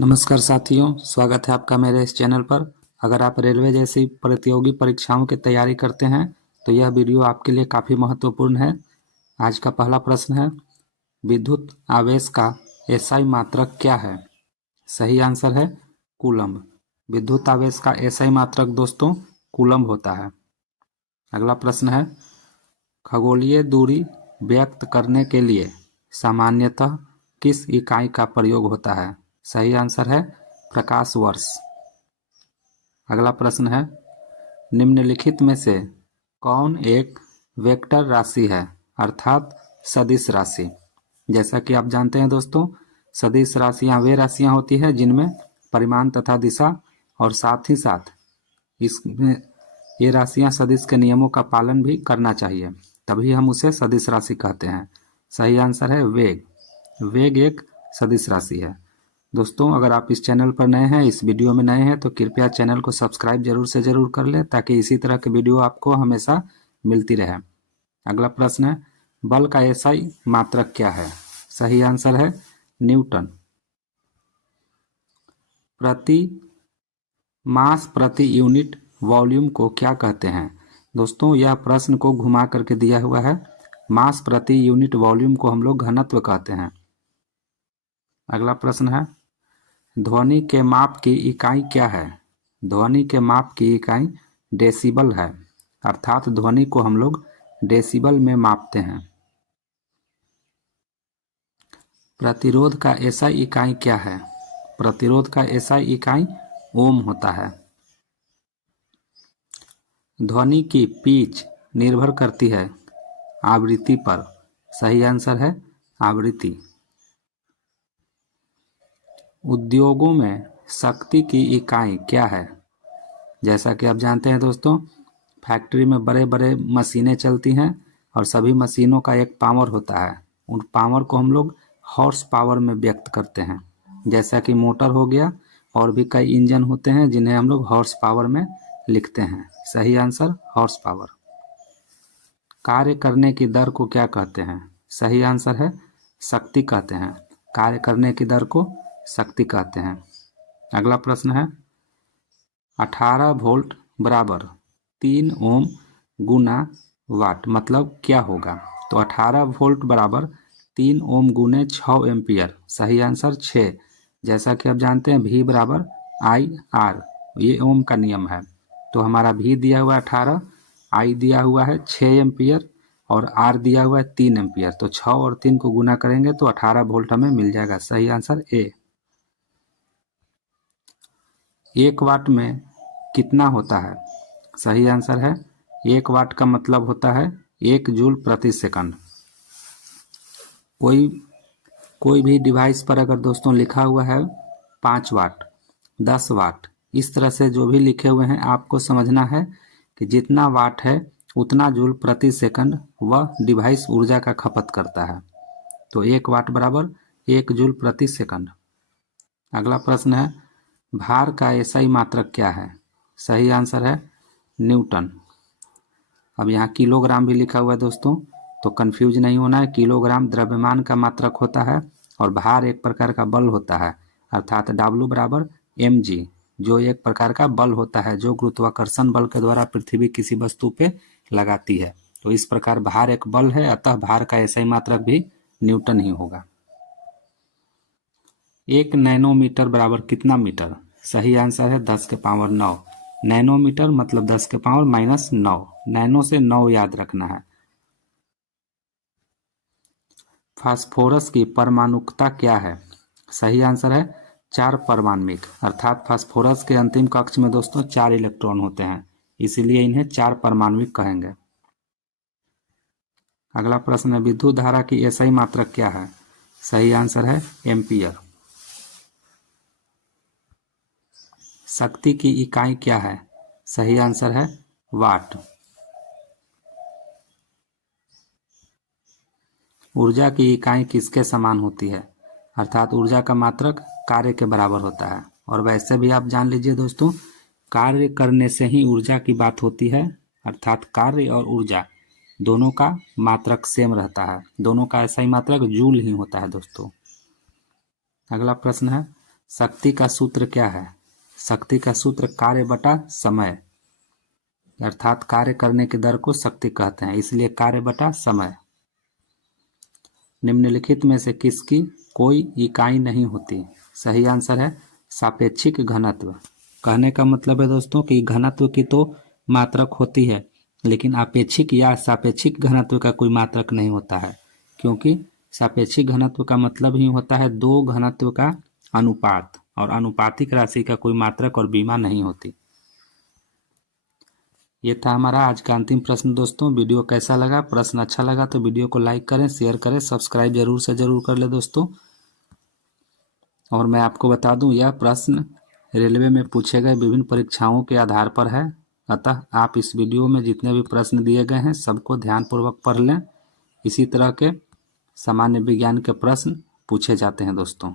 नमस्कार साथियों, स्वागत है आपका मेरे इस चैनल पर। अगर आप रेलवे जैसी प्रतियोगी परीक्षाओं की तैयारी करते हैं तो यह वीडियो आपके लिए काफ़ी महत्वपूर्ण है। आज का पहला प्रश्न है, विद्युत आवेश का एसआई मात्रक क्या है? सही आंसर है कूलम्ब। विद्युत आवेश का एसआई मात्रक दोस्तों कूलम्ब होता है। अगला प्रश्न है, खगोलीय दूरी व्यक्त करने के लिए सामान्यतः किस इकाई का प्रयोग होता है? सही आंसर है प्रकाश वर्ष। अगला प्रश्न है, निम्नलिखित में से कौन एक वेक्टर राशि है अर्थात सदिश राशि? जैसा कि आप जानते हैं दोस्तों, सदिश राशियां वे राशियां होती है जिनमें परिमाण तथा दिशा और साथ ही साथ इसमें ये राशियां सदिश के नियमों का पालन भी करना चाहिए, तभी हम उसे सदिश राशि कहते हैं। सही आंसर है वेग। वेग एक सदिश राशि है। दोस्तों, अगर आप इस चैनल पर नए हैं, इस वीडियो में नए हैं, तो कृपया चैनल को सब्सक्राइब जरूर से जरूर कर लें ताकि इसी तरह के वीडियो आपको हमेशा मिलती रहे। अगला प्रश्न है, बल का एसआई मात्रक क्या है? सही आंसर है न्यूटन। प्रति मास प्रति यूनिट वॉल्यूम को क्या कहते हैं? दोस्तों, यह प्रश्न को घुमा करके दिया हुआ है। मास प्रति यूनिट वॉल्यूम को हम लोग घनत्व कहते हैं। अगला प्रश्न है, ध्वनि के माप की इकाई क्या है? ध्वनि के माप की इकाई डेसिबल है, अर्थात ध्वनि को हम लोग डेसिबल में मापते हैं। प्रतिरोध का एसआई इकाई क्या है? प्रतिरोध का एसआई इकाई ओम होता है। ध्वनि की पिच निर्भर करती है आवृत्ति पर। सही आंसर है आवृत्ति। उद्योगों में शक्ति की इकाई क्या है? जैसा कि आप जानते हैं दोस्तों, फैक्ट्री में बड़े बड़े मशीनें चलती हैं और सभी मशीनों का एक पावर होता है। उन पावर को हम लोग हॉर्स पावर में व्यक्त करते हैं। जैसा कि मोटर हो गया, और भी कई इंजन होते हैं जिन्हें हम लोग हॉर्स पावर में लिखते हैं। सही आंसर हॉर्स पावर। कार्य करने की दर को क्या कहते हैं? सही आंसर है शक्ति कहते हैं। कार्य करने की दर को शक्ति कहते हैं। अगला प्रश्न है, 18 वोल्ट बराबर 3 ओम गुना वाट मतलब क्या होगा? तो 18 वोल्ट बराबर 3 ओम गुने 6 एम्पियर। सही आंसर 6। जैसा कि आप जानते हैं V बराबर आई आर, ये ओम का नियम है। तो हमारा V दिया हुआ है 18, I दिया हुआ है 6 एम्पियर और R दिया हुआ है 3 एम्पियर। तो 6 और 3 को गुना करेंगे तो 18 वोल्ट हमें मिल जाएगा। सही आंसर ए। 1 वाट में कितना होता है? सही आंसर है 1 वाट का मतलब होता है 1 जूल प्रति सेकंड। कोई भी डिवाइस पर अगर दोस्तों लिखा हुआ है 5 वाट, 10 वाट, इस तरह से जो भी लिखे हुए हैं, आपको समझना है कि जितना वाट है उतना जूल प्रति सेकंड वह डिवाइस ऊर्जा का खपत करता है। तो 1 वाट बराबर 1 जूल प्रति सेकंड। अगला प्रश्न है, भार का एसआई मात्रक क्या है? सही आंसर है न्यूटन। अब यहाँ किलोग्राम भी लिखा हुआ है दोस्तों, तो कंफ्यूज नहीं होना है। किलोग्राम द्रव्यमान का मात्रक होता है और भार एक प्रकार का बल होता है, अर्थात W बराबर mg, जो एक प्रकार का बल होता है जो गुरुत्वाकर्षण बल के द्वारा पृथ्वी किसी वस्तु पे लगाती है। तो इस प्रकार भार एक बल है, अतः भार का एसआई मात्रक भी न्यूटन ही होगा। 1 नैनोमीटर बराबर कितना मीटर? सही आंसर है 10 के पावर 9। नैनोमीटर मतलब 10 के पावर -9। नैनो से 9 याद रखना है। फास्फोरस की परमाणुकता क्या है? सही आंसर है 4 परमाण्विक, अर्थात फास्फोरस के अंतिम कक्ष में दोस्तों 4 इलेक्ट्रॉन होते हैं, इसीलिए इन्हें 4 परमाण्विक कहेंगे। अगला प्रश्न है, विद्युत धारा की एसआई मात्रक क्या है? सही आंसर है एम्पियर। शक्ति की इकाई क्या है? सही आंसर है वाट। ऊर्जा की इकाई किसके समान होती है? अर्थात ऊर्जा का मात्रक कार्य के बराबर होता है। और वैसे भी आप जान लीजिए दोस्तों, कार्य करने से ही ऊर्जा की बात होती है, अर्थात कार्य और ऊर्जा दोनों का मात्रक सेम रहता है। दोनों का ऐसा ही मात्रक जूल ही होता है दोस्तों। अगला प्रश्न है, शक्ति का सूत्र क्या है? शक्ति का सूत्र कार्य बटा समय, अर्थात कार्य करने की दर को शक्ति कहते हैं, इसलिए कार्य बटा समय। निम्नलिखित में से किसकी कोई इकाई नहीं होती? सही आंसर है सापेक्षिक घनत्व। कहने का मतलब है दोस्तों कि घनत्व की तो मात्रक होती है, लेकिन आपेक्षिक या सापेक्षिक घनत्व का कोई मात्रक नहीं होता है, क्योंकि सापेक्षिक घनत्व का मतलब ही होता है दो घनत्व का अनुपात, और अनुपातिक राशि का कोई मात्रक और बीमा नहीं होती। ये था हमारा आज का अंतिम प्रश्न दोस्तों। वीडियो कैसा लगा? प्रश्न अच्छा लगा तो वीडियो को लाइक करें, शेयर करें, सब्सक्राइब जरूर से जरूर कर ले दोस्तों। और मैं आपको बता दूं, यह प्रश्न रेलवे में पूछे गए विभिन्न परीक्षाओं के आधार पर है, अतः आप इस वीडियो में जितने भी प्रश्न दिए गए हैं सबको ध्यानपूर्वक पढ़ लें। इसी तरह के सामान्य विज्ञान के प्रश्न पूछे जाते हैं दोस्तों।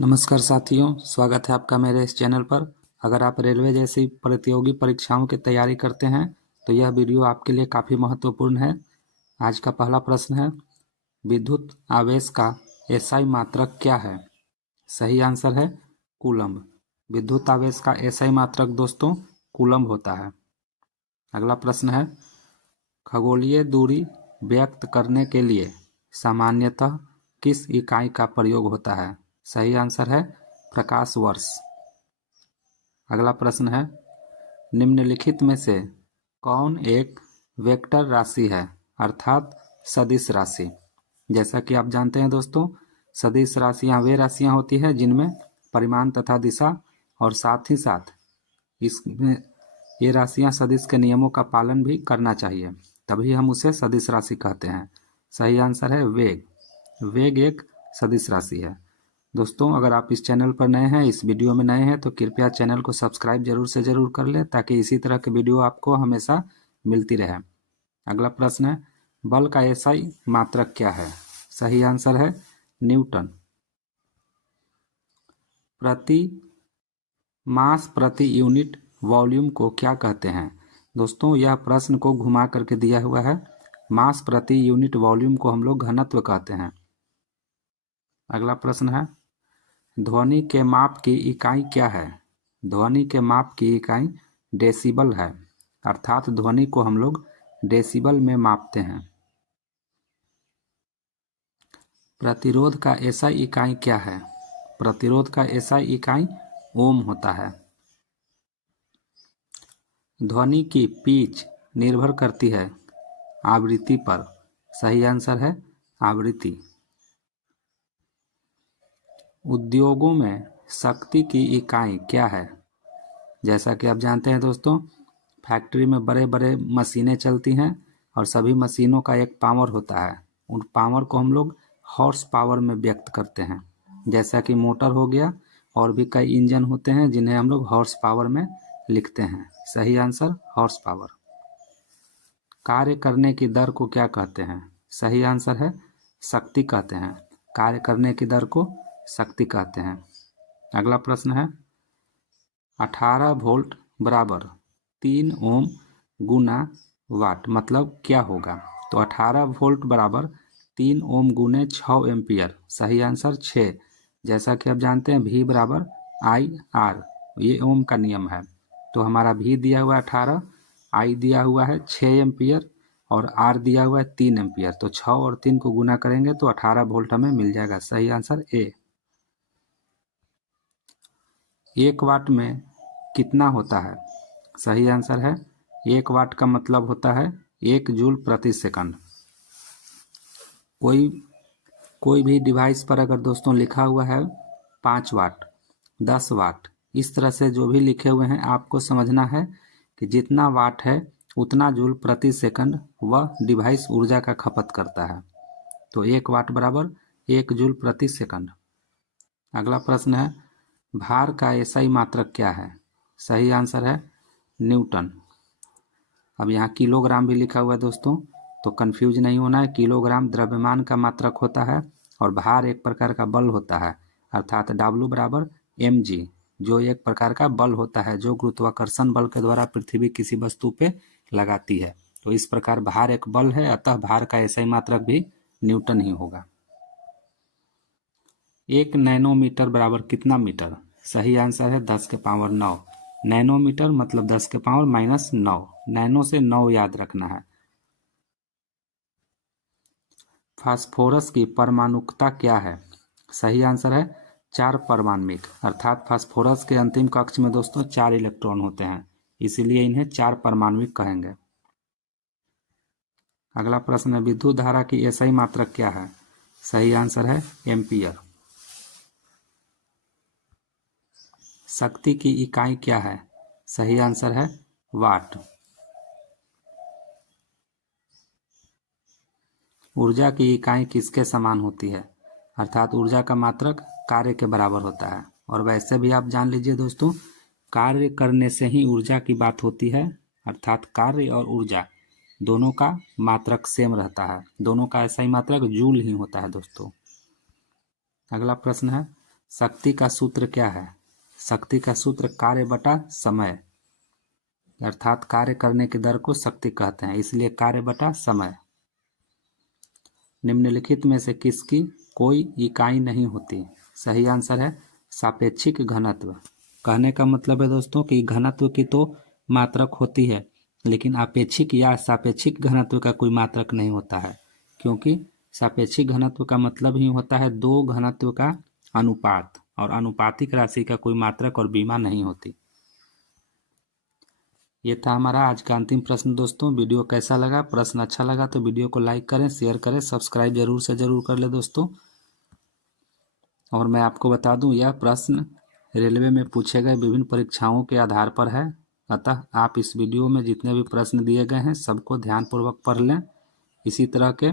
नमस्कार साथियों, स्वागत है आपका मेरे इस चैनल पर। अगर आप रेलवे जैसी प्रतियोगी परीक्षाओं की तैयारी करते हैं तो यह वीडियो आपके लिए काफ़ी महत्वपूर्ण है। आज का पहला प्रश्न है, विद्युत आवेश का एसआई मात्रक क्या है? सही आंसर है कूलम्ब। विद्युत आवेश का एसआई मात्रक दोस्तों कूलम्ब होता है। अगला प्रश्न है, खगोलीय दूरी व्यक्त करने के लिए सामान्यतः किस इकाई का प्रयोग होता है? सही आंसर है प्रकाश वर्ष। अगला प्रश्न है, निम्नलिखित में से कौन एक वेक्टर राशि है, अर्थात सदिश राशि? जैसा कि आप जानते हैं दोस्तों, सदिश राशियां वे राशियां होती है जिनमें परिमाण तथा दिशा और साथ ही साथ इसमें ये राशियां सदिश के नियमों का पालन भी करना चाहिए, तभी हम उसे सदिश राशि कहते हैं। सही आंसर है वेग। वेग एक सदिश राशि है। दोस्तों, अगर आप इस चैनल पर नए हैं, इस वीडियो में नए हैं, तो कृपया चैनल को सब्सक्राइब जरूर से जरूर कर लें, ताकि इसी तरह के वीडियो आपको हमेशा मिलती रहे। अगला प्रश्न है, बल का एसआई मात्रक क्या है? सही आंसर है न्यूटन। प्रति मास प्रति यूनिट वॉल्यूम को क्या कहते हैं? दोस्तों, यह प्रश्न को घुमा करके दिया हुआ है। मास प्रति यूनिट वॉल्यूम को हम लोग घनत्व कहते हैं। अगला प्रश्न है, ध्वनि के माप की इकाई क्या है? ध्वनि के माप की इकाई डेसिबल है, अर्थात ध्वनि को हम लोग डेसिबल में मापते हैं। प्रतिरोध का एसआई इकाई क्या है? प्रतिरोध का एसआई इकाई ओम होता है। ध्वनि की पिच निर्भर करती है आवृत्ति पर। सही आंसर है आवृत्ति। उद्योगों में शक्ति की इकाई क्या है? जैसा कि आप जानते हैं दोस्तों, फैक्ट्री में बड़े बड़े मशीनें चलती हैं और सभी मशीनों का एक पावर होता है। उन पावर को हम लोग हॉर्स पावर में व्यक्त करते हैं। जैसा कि मोटर हो गया, और भी कई इंजन होते हैं जिन्हें हम लोग हॉर्स पावर में लिखते हैं। सही आंसर हॉर्स पावर। कार्य करने की दर को क्या कहते हैं? सही आंसर है शक्ति कहते हैं। कार्य करने की दर को शक्ति कहते हैं। अगला प्रश्न है, 18 वोल्ट बराबर 3 ओम गुना वाट मतलब क्या होगा? तो 18 वोल्ट बराबर 3 ओम गुने 6 एम्पियर। सही आंसर 6। जैसा कि आप जानते हैं V बराबर आई आर, ये ओम का नियम है। तो हमारा V दिया हुआ है 18, I दिया हुआ है 6 एम्पियर और R दिया हुआ है 3 एम्पियर। तो 6 और 3 को गुना करेंगे तो 18 वोल्ट हमें मिल जाएगा। सही आंसर ए। 1 वाट में कितना होता है? सही आंसर है 1 वाट का मतलब होता है 1 जूल प्रति सेकंड। कोई भी डिवाइस पर अगर दोस्तों लिखा हुआ है 5 वाट, 10 वाट, इस तरह से जो भी लिखे हुए हैं, आपको समझना है कि जितना वाट है उतना जूल प्रति सेकंड वह डिवाइस ऊर्जा का खपत करता है। तो 1 वाट बराबर 1 जूल प्रति सेकंड। अगला प्रश्न है, भार का एसआई मात्रक क्या है? सही आंसर है न्यूटन। अब यहाँ किलोग्राम भी लिखा हुआ है दोस्तों, तो कंफ्यूज नहीं होना है। किलोग्राम द्रव्यमान का मात्रक होता है और भार एक प्रकार का बल होता है, अर्थात W बराबर mg। जो एक प्रकार का बल होता है जो गुरुत्वाकर्षण बल के द्वारा पृथ्वी किसी वस्तु पे लगाती है। तो इस प्रकार भार एक बल है, अतः भार का ऐसा ही मात्रक भी न्यूटन ही होगा। 1 नैनोमीटर बराबर कितना मीटर? सही आंसर है 10 के पावर 9। नैनोमीटर मतलब 10 के पावर -9। नैनो से 9 याद रखना है। फास्फोरस की परमाणुकता क्या है? सही आंसर है 4 परमाण्विक, अर्थात फास्फोरस के अंतिम कक्ष में दोस्तों 4 इलेक्ट्रॉन होते हैं, इसीलिए इन्हें 4 परमाण्विक कहेंगे। अगला प्रश्न है, विद्युत धारा की एसआई मात्रक क्या है? सही आंसर है एम्पियर। शक्ति की इकाई क्या है? सही आंसर है वाट। ऊर्जा की इकाई किसके समान होती है? अर्थात ऊर्जा का मात्रक कार्य के बराबर होता है। और वैसे भी आप जान लीजिए दोस्तों, कार्य करने से ही ऊर्जा की बात होती है, अर्थात कार्य और ऊर्जा दोनों का मात्रक सेम रहता है, दोनों का ऐसा ही मात्रक जूल ही होता है दोस्तों। अगला प्रश्न है, शक्ति का सूत्र क्या है? शक्ति का सूत्र कार्य बटा समय, अर्थात कार्य करने की दर को शक्ति कहते हैं, इसलिए कार्य बटा समय। निम्नलिखित में से किसकी कोई इकाई नहीं होती? सही आंसर है सापेक्षिक घनत्व। कहने का मतलब है दोस्तों कि घनत्व की तो मात्रक होती है, लेकिन आपेक्षिक या सापेक्षिक घनत्व का कोई मात्रक नहीं होता है, क्योंकि सापेक्षिक घनत्व का मतलब ही होता है दो घनत्व का अनुपात, और अनुपातिक राशि का कोई मात्रक और बीमा नहीं होती। ये था हमारा आज का अंतिम प्रश्न दोस्तों। वीडियो कैसा लगा? प्रश्न अच्छा लगा तो वीडियो को लाइक करें, शेयर करें, सब्सक्राइब जरूर से जरूर कर ले दोस्तों। और मैं आपको बता दूं, यह प्रश्न रेलवे में पूछे गए विभिन्न परीक्षाओं के आधार पर है, अतः आप इस वीडियो में जितने भी प्रश्न दिए गए हैं सबको ध्यानपूर्वक पढ़ लें। इसी तरह के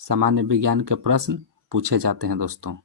सामान्य विज्ञान के प्रश्न पूछे जाते हैं दोस्तों।